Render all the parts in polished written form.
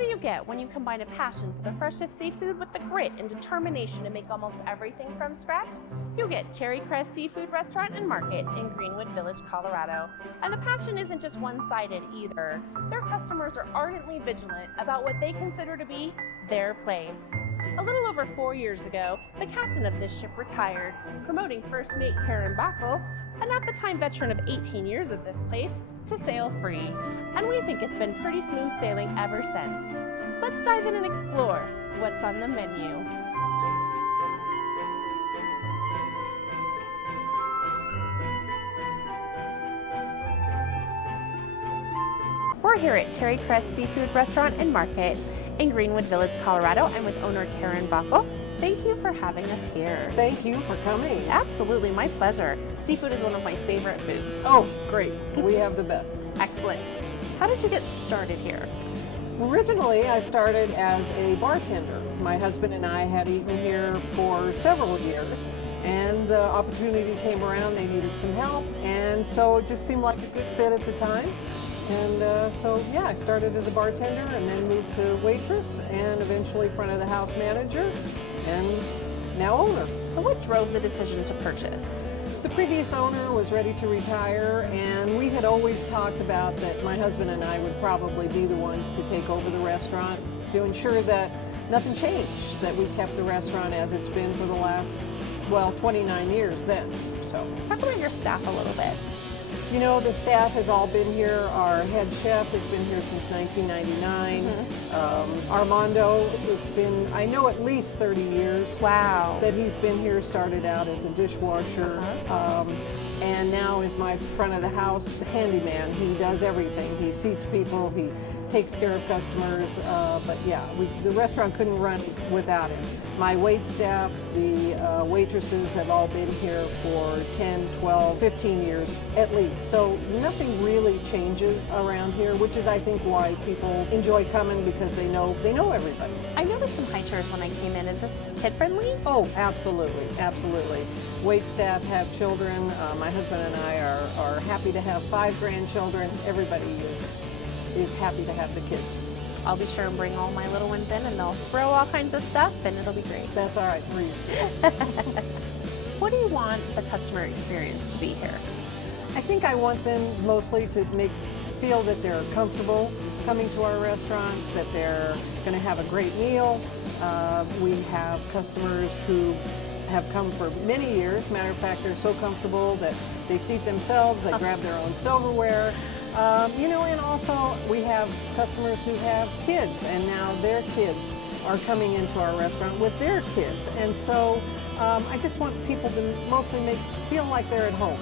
What do you get when you combine a passion for the freshest seafood with the grit and determination to make almost everything from scratch? You get Crest Seafood Restaurant and Market in Greenwood Village, Colorado. And the passion isn't just one-sided either. Their customers are ardently vigilant about what they consider to be their place. A little over 4 years ago, the captain of this ship retired, promoting first mate Karen Backel, an at the time veteran of 18 years of this place, to sail free. And we think it's been pretty smooth sailing ever since. Let's dive in and explore what's on the menu. We're here at Crest Seafood Restaurant and Market in Greenwood Village, Colorado. I'm with owner Karen Backel. Thank you for having us here. Thank you for coming. Absolutely, my pleasure. Seafood is one of my favorite foods. Oh, great. We have the best. Excellent. How did you get started here? Originally, I started as a bartender. My husband and I had eaten here for several years, and the opportunity came around. They needed some help, and so it just seemed like a good fit at the time. And so, yeah, I started as a bartender and then moved to waitress and eventually front of the house manager and now owner. So what drove the decision to purchase? The previous owner was ready to retire, and we had always talked about that my husband and I would probably be the ones to take over the restaurant to ensure that nothing changed, that we kept the restaurant as it's been for the last, 29 years then. So, talk about your staff a little bit. You know, the staff has all been here. Our head chef has been here since 1999. Armando, it's been, I know, at least 30 years. Wow. That he's been here, started out as a dishwasher, and now is my front of the house handyman. He does everything. He seats people, he takes care of customers, but yeah, the restaurant couldn't run without him. My wait staff, the waitresses have all been here for 10, 12, 15 years at least. So nothing really changes around here, which is, I think, why people enjoy coming, because they know everybody. I noticed some high chairs when I came in. Is this kid friendly? Oh, absolutely, absolutely. Wait staff have children. My husband and I are happy to have 5 grandchildren. Everybody is happy to have the kids. I'll be sure and bring all my little ones in, and they'll throw all kinds of stuff, and it'll be great. That's all right, we're used to it. What do you want the customer experience to be here? I think I want them mostly to feel that they're comfortable coming to our restaurant, that they're going to have a great meal. We have customers who have come for many years. Matter of fact, they're so comfortable that they seat themselves, they grab their own silverware. And also we have customers who have kids, and now their kids are coming into our restaurant with their kids. And so I just want people to mostly feel like they're at home.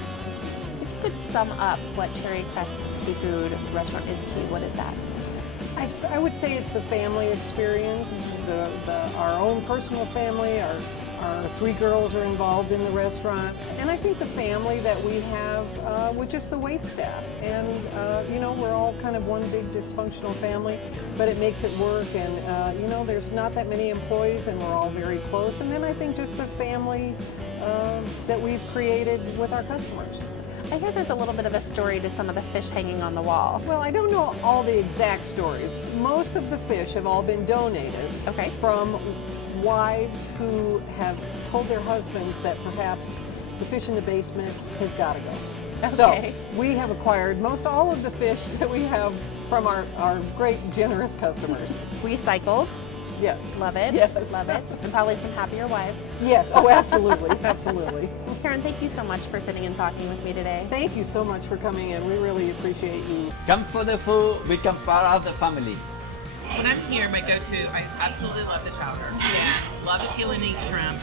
If you could sum up what Crest Seafood Restaurant is to you, what is that? I would say it's the family experience, our own personal family. Our 3 girls are involved in the restaurant, and I think the family that we have with just the wait staff. And we're all kind of one big dysfunctional family, but it makes it work. And there's not that many employees, and we're all very close. And then I think just the family that we've created with our customers. I hear there's a little bit of a story to some of the fish hanging on the wall. Well, I don't know all the exact stories. Most of the fish have all been donated from wives who have told their husbands that perhaps the fish in the basement has got to go. So we have acquired most all of the fish that we have from our great, generous customers. Recycled. Yes. Love it. Yes. Love it. And probably some happier wives. Yes. Oh, absolutely. Absolutely. Karen, thank you so much for sitting and talking with me today. Thank you so much for coming in. We really appreciate you. Come for the food, become part of the family. When I'm here, my go-to, I absolutely love the chowder and love the keel and eat shrimp.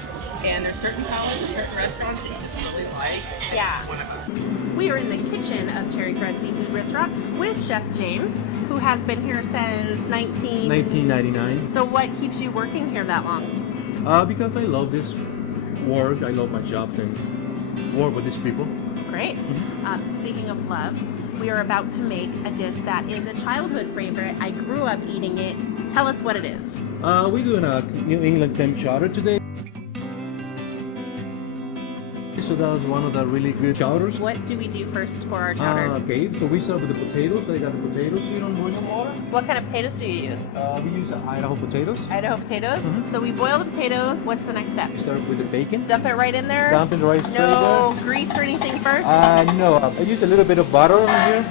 And there's certain salads at certain restaurants that you just really like. Yeah. One of them. We are in the kitchen of Crest Seafood Restaurant with Chef James, who has been here since 1999. So what keeps you working here that long? Because I love this work, I love my jobs and work with these people. Great. Speaking of love, we are about to make a dish that is a childhood favorite. I grew up eating it. Tell us what it is. We're doing a New England clam chowder today. so that was one of the really good chowders. What do we do first for our chowder? Okay, so we start with the potatoes. I got the potatoes here on boiling water. What kind of potatoes do you use? We use Idaho potatoes. Idaho potatoes. So we boil the potatoes. What's the next step? We start with the bacon. Dump it right in there? Dump in the rice tray No there. grease or anything first? No, I use a little bit of butter on here.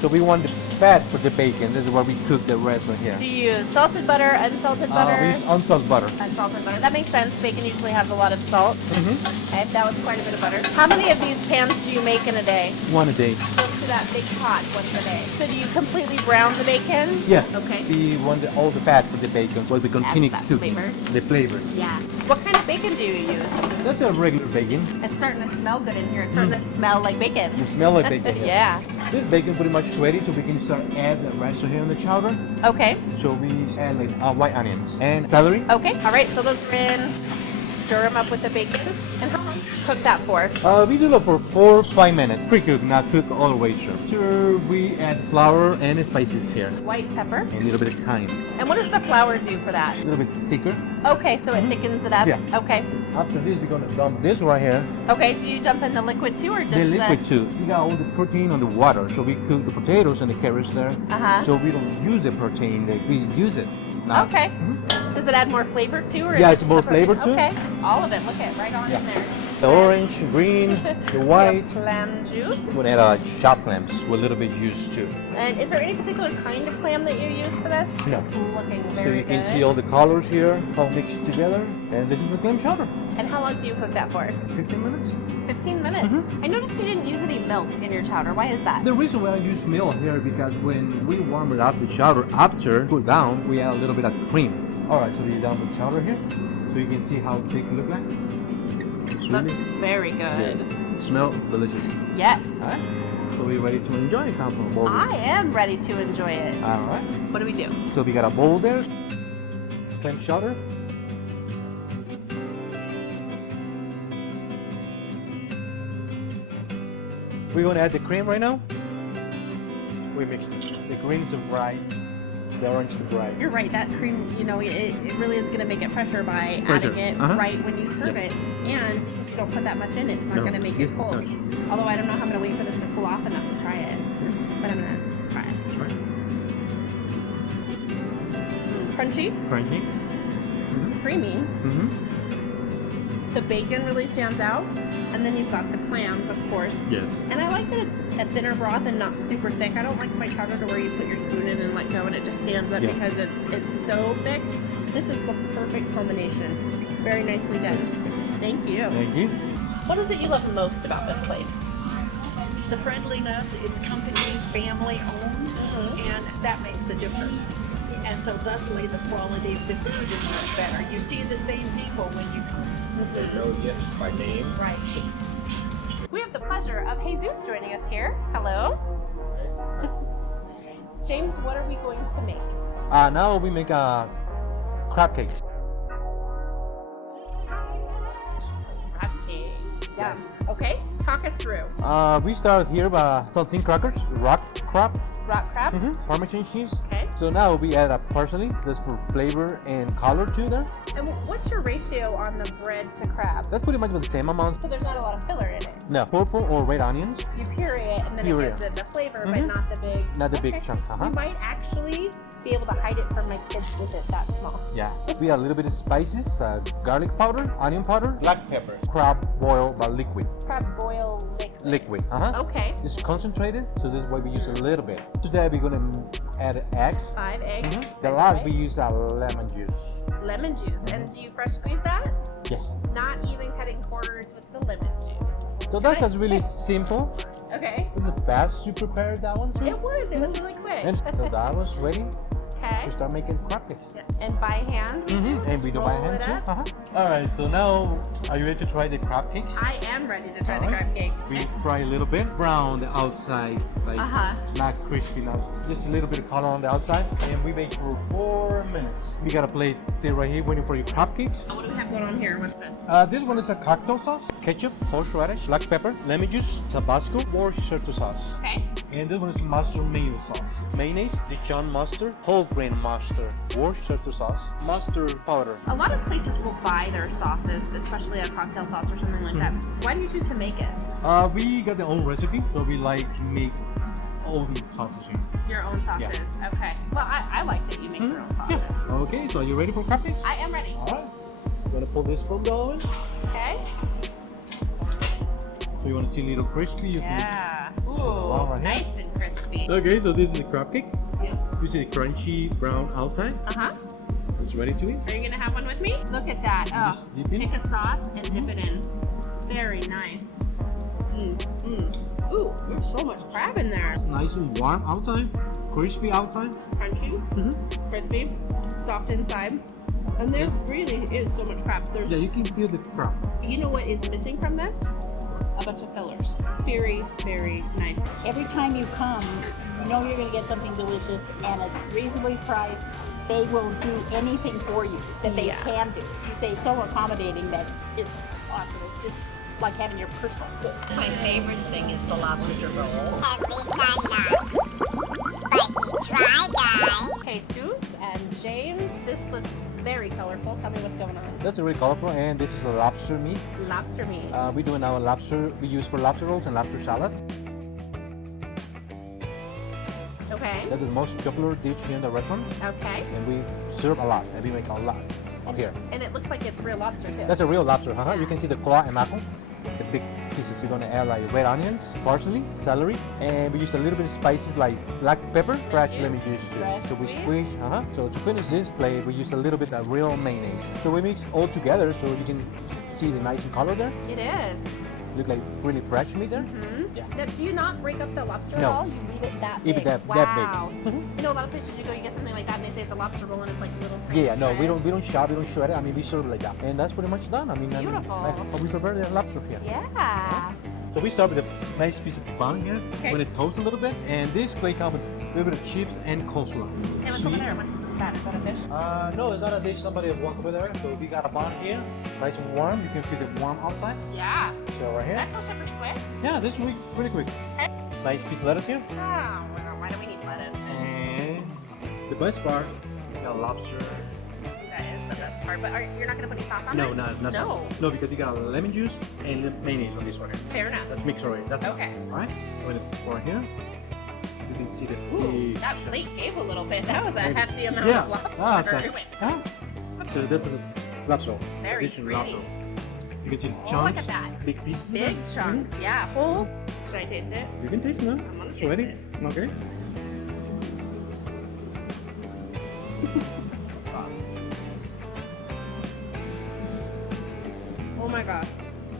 So we want the fat for the bacon. This is where we cook the rest right here. Do you use salted butter, unsalted butter? We use unsalted butter. Unsalted butter. That makes sense. Bacon usually has a lot of salt. Okay, that was quite a bit of butter. How many of these pans do you make in a day? One a day. Go to that big pot once a day. So do you completely brown the bacon? Yeah. Okay. We want all the fat for the bacon, so we continue That cooking. flavor. The flavor. Yeah. What kind of bacon do you use? That's a regular bacon. It's starting to smell good in here. It's starting to smell like bacon. You smell like bacon. Yeah. This bacon pretty much ready, so we can start add the rest of here in the chowder. Okay. So we add like white onions and celery. Okay. All right. So those are in. Stir them up with the bacon. And how long do you cook that for? We do it for 4 or 5 minutes. Pre-cook, not cook all the way through. So we add flour and spices here. White pepper. And a little bit of thyme. And what does the flour do for that? A little bit thicker. Okay, so it thickens it up. Yeah. Okay. After this, we're gonna dump this right here. Okay, do you dump in the liquid too, or just The liquid too. We got all the protein on the water, so we cook the potatoes and the carrots there. Uh-huh. So we don't use the protein, we use it. Now. Okay. Does it add more flavor too, or Yeah, is it's it more separate? flavor too. Okay. All of it. Look at right on in there. The orange, green, the white. We have clam juice. We'll add shop clams with a little bit juice too. And is there any particular kind of clam that you use for this? No. Looking So very you can good. see all the colors here, all mixed together. And this is the clam chowder. And how long do you cook that for? 15 minutes. 15 minutes. I noticed you didn't use any milk in your chowder. Why is that? The reason why I use milk here because when we warm it up the chowder after cool down, we add a little bit of cream. Alright, so we done the chowder here. So you can see how thick it look like. It's Looks very good. Smell delicious. Yes. Alright. So we're ready to enjoy a couple of bowls. I am ready to enjoy it. Alright. What do we do? So we got a bowl there. Clam chowder. We're gonna add the cream right now. We mix it. The green's are bright, the orange is bright. You're right. That cream, you know, it really is going to make it fresher by Fresher. adding it right when you serve it. And because you don't put that much in it, it's not No, going to make just it a cold. touch. Although I don't know how I'm going to wait for this to cool off enough to try it. But I'm going to try it. Right. Crunchy, Crunchy. creamy. Mm-hmm. The bacon really stands out. And then you've got the clams, of course. Yes. And I like that it's a thinner broth and not super thick. I don't like my chowder to where you put your spoon in and let go and it just stands up Yes. because it's so thick. This is the perfect combination. Very nicely done. Thank you. Thank you. What is it you love most about this place? The friendliness, it's company, family owned, and that makes a difference. And so thusly the quality of the food is much better. You see the same people when you come. By name. Right. We have the pleasure of Jesus joining us here. Hello. James, what are we going to make? Now we make crab cakes. Crab cake. Yes. Okay, talk us through. We start here by saltine crackers, rock crab, Rock crab. Parmesan cheese. Okay. So now we add a parsley, that's for flavor and color too there. And what's your ratio on the bread to crab? That's pretty much the same amount. So there's not a lot of filler in it. No, purple or red onions, You puree it and then Puree it gives it. it the flavor, but not the big. not the big Okay. chunk. You might actually be able to hide it from my kids with it that small. Yeah. We add a little bit of spices, garlic powder, onion powder, black pepper, crab boil but liquid. Crab boil liquid. Okay. It's concentrated, so this is why we use a little bit. Today we're gonna add eggs. 5 eggs. The last we use lemon juice. Lemon juice. And do you fresh squeeze that? Yes. Not even cutting corners with the lemon juice. So that's just really simple. Okay. It's fast to prepare that one too. It was really quick. And so that was ready Okay. to start making crab cakes. And by hand we do? And Just we do by roll hand it too. up? Alright, so now are you ready to try the crab cakes? I am ready to try the Alright. crab cake. We fry a little bit, brown the outside, like not crispy, not just a little bit of color on the outside. And we bake for 4 minutes. We got a plate sit right here waiting for your crab cakes. What do we have going on here? What's this? This one is a cocktail sauce, ketchup, horseradish, black pepper, lemon juice, Tabasco, or Worcestershire sauce. Okay. And this one is mustard mayo sauce. Mayonnaise, Dijon mustard, whole grain mustard, Worcestershire sauce, mustard powder. A lot of places will buy their sauces, especially a cocktail sauce or something like that. Why do you choose to make it? We got our own recipe, so we like to make own sauces here. Your own sauces. Okay. Well, I like that you make your own sauces. Yeah. Okay, so are you ready for cupcakes? I am ready. All right. You want to pull this from the oven? Okay. So you want to see a little crispy? You Yeah. Ooh, right nice and crispy. Okay, so this is a cupcake. You see the crunchy brown outside. Uh-huh. It's ready to eat. Are you gonna have one with me? Look at that. Oh, Just dip in. pick a sauce and dip it in. Very nice. Ooh, there's so much crab in there. It's nice and warm outside, crispy outside. Crunchy, crispy, soft inside. And there really is so much crab. There's, Yeah, you can feel the crab. you know what is missing from this? A bunch of fillers. Very, very nice. Every time you come, you know you're going to get something delicious and it's reasonably priced. They will do anything for you that they can do. You say so accommodating that it's awesome. It's just like having your personal cook. My favorite thing is the lobster roll. Spicy try, guys. Okay, Zeus and James, this looks very colorful. Tell me what's going on. That's really colorful, and this is a lobster meat. Lobster meat. We're doing our lobster. We use for lobster rolls and lobster salads. Okay. That's the most popular dish here in the restaurant, Okay. and we serve a lot, and we make a lot here. And it looks like it's real lobster too. That's a real lobster, huh? You can see the claw and knuckle. The big pieces. You're gonna add like red onions, parsley, celery, and we use a little bit of spices like black pepper, fresh lemon juice too. Fresh So we squeeze. squeeze. So to finish this plate, we use a little bit of real mayonnaise. So we mix all together, so you can see the nice color there. It is. Look like really fresh meat there. Yeah. Now, do you not break up the lobster No. roll? You leave it that Leave big. it that wow. big. You know, a lot of places you go, you get something like that, and they say it's a lobster roll, and it's like little tiny. Yeah, no, we shreds. don't shove, we don't shred it. I mean, we serve it like that, and that's pretty much done. I mean, Beautiful. we prepare the lobster here. Yeah. So we start with a nice piece of bun here, when it toasts a little bit, and this plate comes with a little bit of chips and coleslaw. Hey, what's over there? What's that? Is that a fish? No, it's not a dish. Somebody walk over there. So we got a bun here, nice and warm. You can feel it warm outside. Yeah. So right here. That toasted pretty quick. Yeah, this week pretty quick. Nice piece of lettuce here. Oh, well, why do we need lettuce? And the best part, we got lobster. That is the best part. But you're not going to put any sauce on No, it? not No. sauce. No, because we got lemon juice and mayonnaise on this one here. Fair enough. That's mixed already. That's Okay. Alright. When it pour here, you can see the Ooh, fish. that plate gave a little bit. That was a hefty amount Yeah. of lobster. Ah, it's like, It went huh? So that's a lobster. very This is pretty. lobster. You can see Oh, chunks, look at that. big pieces. Big of it. chunks. Yeah. Full. Should I taste it? You can taste it now. I'm gonna It's taste ready. it. Okay. Oh my gosh.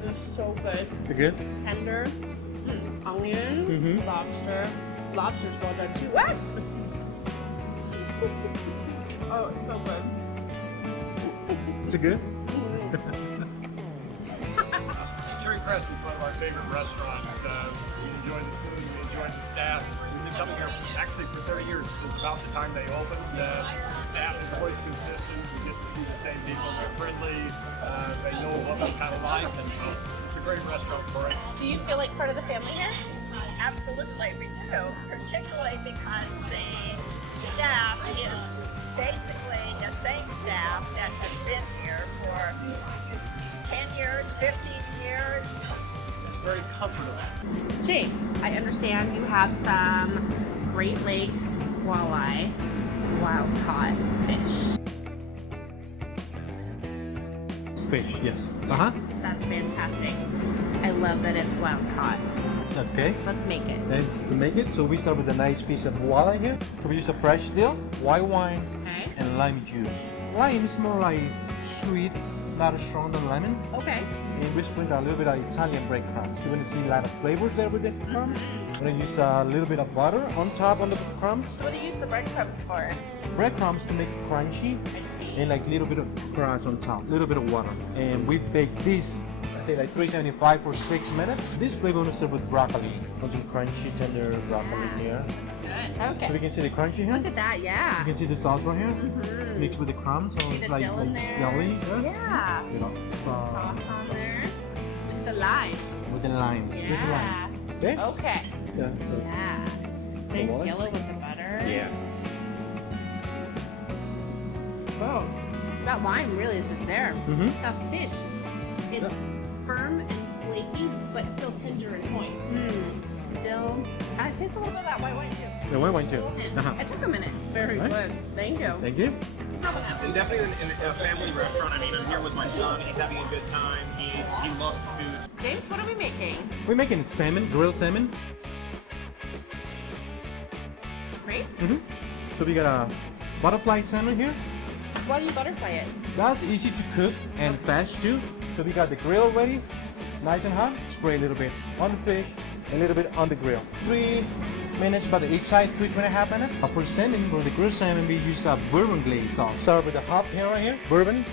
This is so good. You good? Tender. Onion. Lobster. Lobster's well done too. Ah! Oh, it's so good. Is it good? Cherry Crest is one of our favorite restaurants. We enjoy the food, we enjoy the staff. We've been coming here actually for 30 years. Since about the time they opened. The staff is always consistent. We get to see the same people. They're friendly. They know what we kind of like, and so it's a great restaurant for us. Do you feel like part of the family here? Absolutely, we do, particularly because the staff is basically the same staff that has been here for 10 years, 15 years. It's very comfortable. James, I understand you have some Great Lakes walleye, wild caught fish. Fish, yes. That's fantastic. I love that it's wild caught. That's okay. Let's make it. And to make it, so we start with a nice piece of walleye here. So we use a fresh dill, white wine, Okay. and lime juice. Lime is more like sweet, not as strong than lemon. Okay. And we sprinkle a little bit of Italian breadcrumbs. You're gonna see a lot of flavors there with the crumbs. We're gonna use a little bit of butter on top of the crumbs. So what do you use the breadcrumbs for? Breadcrumbs to make it crunchy, and like a little bit of crust on top, a little bit of water. And we bake this, I say like 375 for 6 minutes. This plate we're gonna serve with broccoli. Want some crunchy, tender broccoli here. Good. So Okay. we can see the crunchy here. Look at that, yeah. You can see the sauce right here, mixed with the crumbs, so See it's the like, dill in there? jelly. Yeah. You know, Sauce on there. With the lime. with the lime. This Yeah. lime. Okay. Okay. Yeah. Yeah. Nice Salami? yellow with the butter. Yeah. Oh, that lime really is just there. Mm-hmm. The fish, it's firm and flaky, but still tender and moist. Dill. And it tastes a little bit of that white wine too. The white wine too. Little hint. Uh-huh. It took a minute. Very Right. good. Thank you. Thank you. And definitely in a family restaurant. I mean, I'm here with my son. He's having a good time. He loves the food. James, what are we making? We're making salmon, grilled salmon. Great. Mm-hmm. So we got a butterfly salmon here. Why do you butterfly it? That's easy to cook and fast too. So we got the grill ready, nice and hot. Spray a little bit on the fish, a little bit on the grill. 3 minutes by each side, 2.5 minutes. For salmon, for the grilled salmon, we use a bourbon glaze sauce. Start with the hop here right here, bourbon.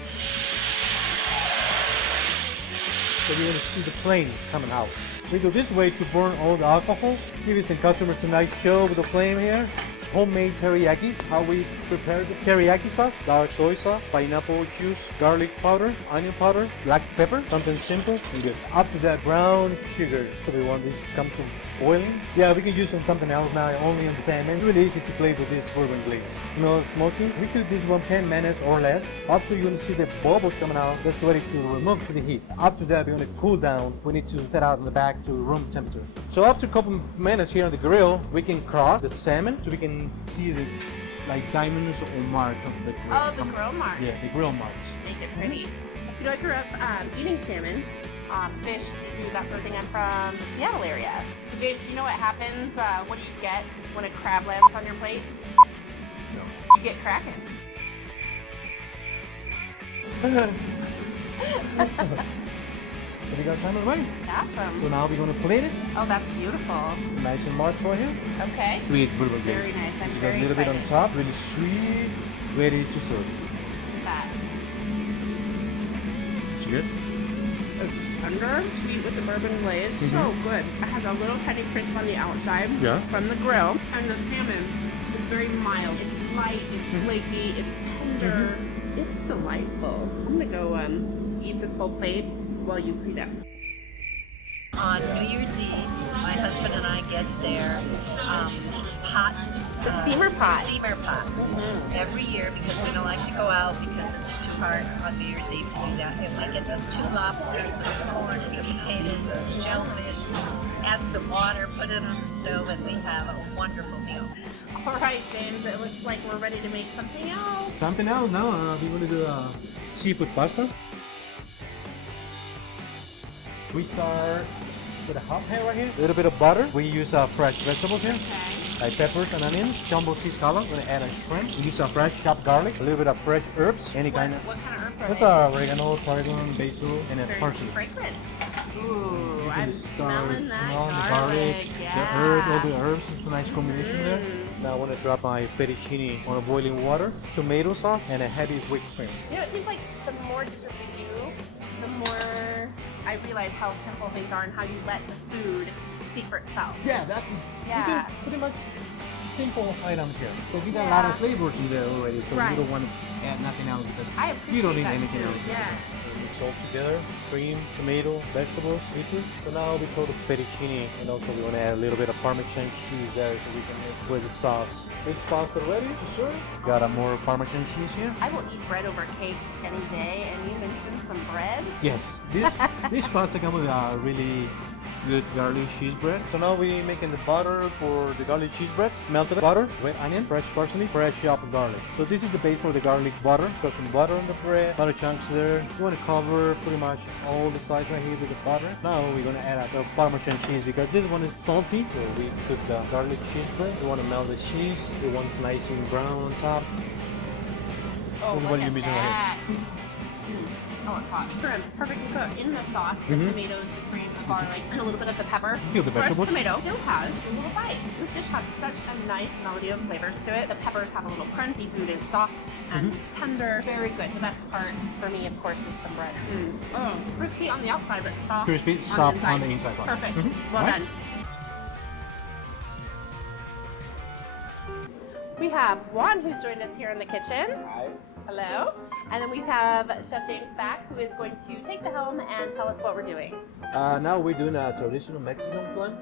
So you're gonna see the flame coming out. We do this way to burn all the alcohol. Give some customers a nice show with the flame here. Homemade teriyaki, how we prepare the teriyaki sauce, dark soy sauce, pineapple juice, garlic powder, onion powder, black pepper, something simple and good. Up to that brown sugar. So we want this to come to boiling. Yeah, we can use something else now, only on the salmon. It's really easy to play with this bourbon glaze. You know, smoking, we cook this one 10 minutes or less. After you're gonna see the bubbles coming out, that's ready to remove the heat. After that, we're gonna cool down. We need to set out in the back to room temperature. So after a couple minutes here on the grill, we can cross the salmon so we can see the like diamonds or marks of the grill. Oh, the grill marks. Yeah, the grill marks. Make it pretty. You know, I grew up eating salmon, fish, seafood, that sort of thing. I'm from the Seattle area. So James, you know what happens? What do you get when a crab lands on your plate? No. You get Kraken. We got time away. Awesome. So now we're gonna plate it. Oh, that's beautiful. Nice and marked for you. Okay. Sweet bourbon glaze. Very nice. I'm So you got very a little bit on excited. top, really sweet, ready to serve. Look at that. It's good. It's tender, sweet with the bourbon glaze. So good. It has a little tiny crisp on the outside Yeah. from the grill. And the salmon is very mild. It's light, it's flaky, it's tender. It's delightful. I'm gonna go eat this whole plate while you heat up. On New Year's Eve, my husband and I get their pot. The steamer pot. Steamer pot. Every year because we don't like to go out because it's too hard on New Year's Eve to do that. And we get those 2 lobsters with the corn and the potatoes and the shellfish, add some water, put it on the stove, and we have a wonderful meal. All right, James, it looks like we're ready to make something else. Something else now. We want to do seafood pasta. We start with a hot pan right here. A little bit of butter. We use fresh vegetables here. Okay. Like peppers and onions, jumbo cheese scallops. We're gonna add a shrimp. We use fresh chopped garlic, a little bit of fresh herbs, any kind of. What kind of herbs are That's they? oregano, tarragon, basil, and Very parsley. fragrant. You Ooh, can I'm just start smelling that on the garlic. the Yeah. herb, all the herbs. It's a nice combination there. Now I want to drop my fettuccine on a boiling water, tomato sauce, and a heavy whipped cream. You know, it seems like the more dishes we do, the more I realize how simple things are and how you let the food speak for itself. Yeah, that's Yeah. we do pretty much simple items here. So we got a Yeah. lot of flavors in there already, so Right. we don't want to add nothing else because I appreciate you don't need that anything too. else. Yeah. Mix all together, cream, tomato, vegetables, seafood. So now we put the fettuccine, and also we want to add a little bit of Parmesan cheese there so we can mix with the sauce. This pasta ready to serve. Got a more Parmesan cheese here. I will eat bread over cake any day, and you mentioned some bread. Yes, this pasta comes with a really good garlic cheese bread. So now we're making the butter for the garlic cheese breads. Melted butter, red onion, fresh parsley, fresh chopped garlic. So this is the base for the garlic butter. Got some butter on the bread, butter chunks there. You want to cover pretty much all the sides right here with the butter. Now we're going to add the Parmesan cheese because this one is salty. So we put the garlic cheese bread. You want to melt the cheese. The one's nice and brown on top. Oh, What look are you at mixing right that. Oh, it's hot. Shrimp, perfectly cooked in the sauce. The tomatoes, the cream, the garlic, and a little bit of the pepper. Feel the Fresh vegetables. tomato still has a little bite. This dish has such a nice melody of flavors to it. The peppers have a little crunch. Seafood is soft and tender. Very good. The best part for me, of course, is some bread. Oh, crispy on the outside, but soft. Crispy, on soft the on the inside part. Perfect. Mhm. Well Right. done. We have Juan, who's joined us here in the kitchen. Hi. Hello. And then we have Chef James back, who is going to take the helm and tell us what we're doing. Now we're doing a traditional Mexican plan.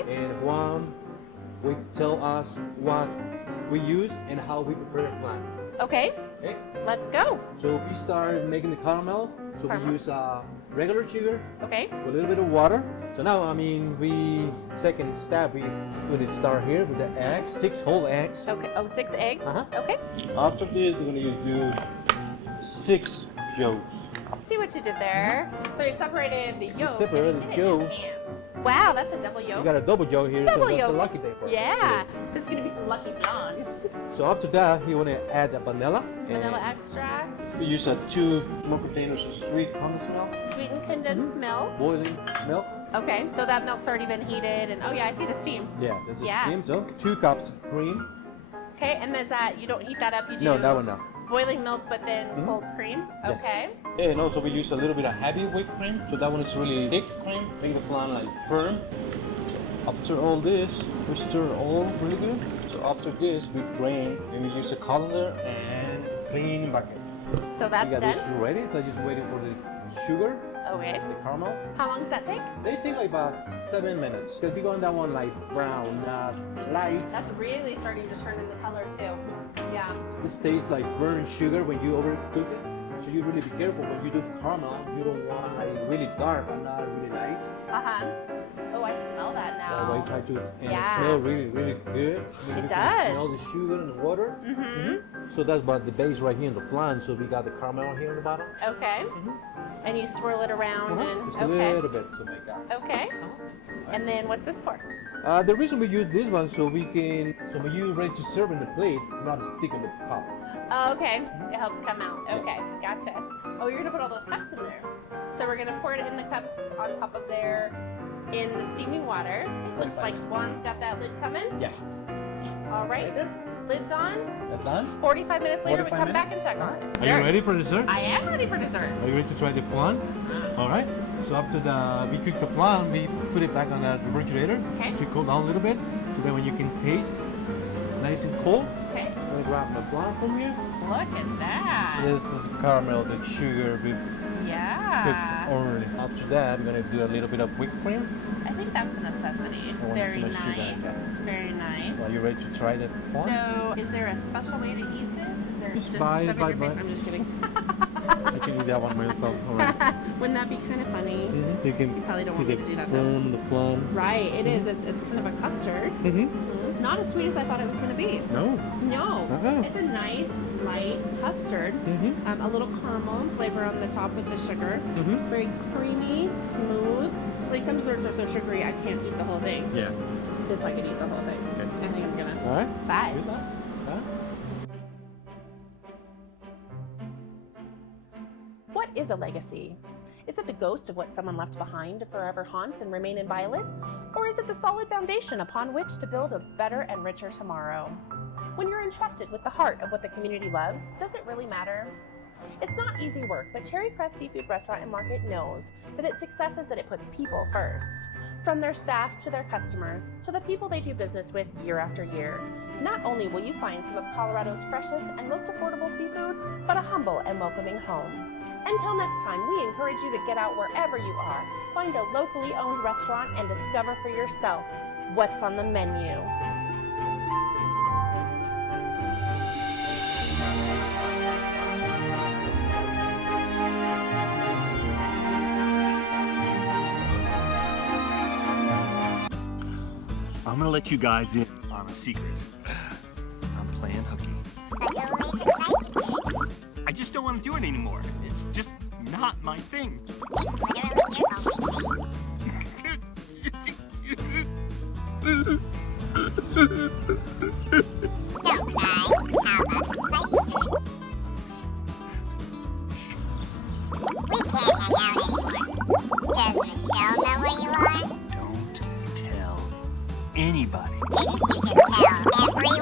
Okay. And Juan will tell us what we use and how we prepare the flan. Okay. Okay. Let's go. So we start making the caramel. So Caramel. we use regular sugar Okay. with a little bit of water. So now, second step, we start here with the eggs, 6 whole eggs. Okay. Oh, 6 eggs. Uh-huh. Okay. After this, we're gonna do 6 yolks. See what you did there. So you separated the yolk. separated and the you did it in yolk. his hands. Wow, that's a double You yolk. got a double yolk here, Double so that's a yolk. lucky day for us. Yeah. This is gonna be some lucky flan. So after that, you wanna add the vanilla. Vanilla extract, We use 2 small containers of sweet condensed milk, sweetened condensed milk. boiling milk. Okay, so that milk's already been heated, and oh yeah, I see the steam. Yeah, that's a Yeah. steam. So 2 cups of cream. Okay, and is that, you don't heat that up, you do No, that one no. boiling milk, but then cold cream? Yes. Okay. And also we use a little bit of heavy whipped cream. So that one is really thick cream, make the flan like firm. After all this, we stir it all really good. So after this, we drain and we use a colander and clean bucket. So We that's got done? this ready. So just waiting for the sugar, Okay. the caramel. How long does that take? They take like about 7 minutes. Because we want that one like brown, not light. That's really starting to turn in the color too. Yeah. This tastes like burnt sugar when you overcook it. So you really be careful when you do caramel. You don't want like really dark and not really light. Uh-huh. Oh, I smell that That way now. try to, and Yeah. it smells really, really good. I mean, It you does. can smell the sugar and the water. Mm-hmm. So that's about the base right here in the flan. So we got the caramel here in the bottom. Okay. And you swirl it around Just and, a okay. little bit to make that. Okay. And then what's this for? The reason we use this one so we can, so when you're ready to serve in the plate, not stick in the cup. Oh, okay. It helps come out. Okay, gotcha. Oh, you're gonna put all those cups in there. So we're gonna pour it in the cups on top of there in the steaming water. Looks like Juan's got that lid coming. Yeah. All right. there. Lid's on. That's done. 45 minutes later, we 45 come back and minutes? check on it. Are you ready for dessert? I am ready for dessert. Are you ready to try the flan? All right. So after we cook the flan, we put it back on the refrigerator Okay. to cool down a little bit, so that when you can taste, nice and cold. Okay. Let me grab my flan from you. Look at that. This is caramel, the sugar we Yeah. cooked already. After that, we're gonna do a little bit of whipped cream. I think that's a necessity. want Very too much sugar, nice. yeah. Very nice. Are you ready to try that flan? So, is there a special way to eat this? Is there Just just bite, shove it in bite, your face? bite. I'm just kidding. I can eat that one myself. All right. Wouldn't that be kind of funny? So you can probably don't see want me the to do that, though. foam, the flan. Right, it is. It's kind of a custard. Mm-hmm. Not as sweet as I thought it was going to be. No. No, Uh-uh. it's a nice light custard. Mm-hmm. A little caramel flavor on the top with the sugar. Mm-hmm. Very creamy, smooth. Like some desserts are so sugary I can't eat the whole thing. Yeah. This I could eat the whole thing. Okay. I think I'm gonna. All right. Bye. Good luck. Bye. What is a legacy? Is it the ghost of what someone left behind to forever haunt and remain inviolate? Or is it the solid foundation upon which to build a better and richer tomorrow? When you're entrusted with the heart of what the community loves, does it really matter? It's not easy work, but Cherry Crest Seafood Restaurant and Market knows that its success is that it puts people first. From their staff to their customers, to the people they do business with year after year. Not only will you find some of Colorado's freshest and most affordable seafood, but a humble and welcoming home. Until next time, we encourage you to get out wherever you are, find a locally owned restaurant, and discover for yourself what's on the menu. I'm gonna let you guys in on a secret. I'm playing hooky. But you'll make a spicy cake. I just don't want to do it anymore. It's just not my thing. It's literally your only thing. Don't cry. How about some spicy cake? We can't hang out anymore. Does Michelle know where you are? Don't tell anybody. Didn't you just tell everyone?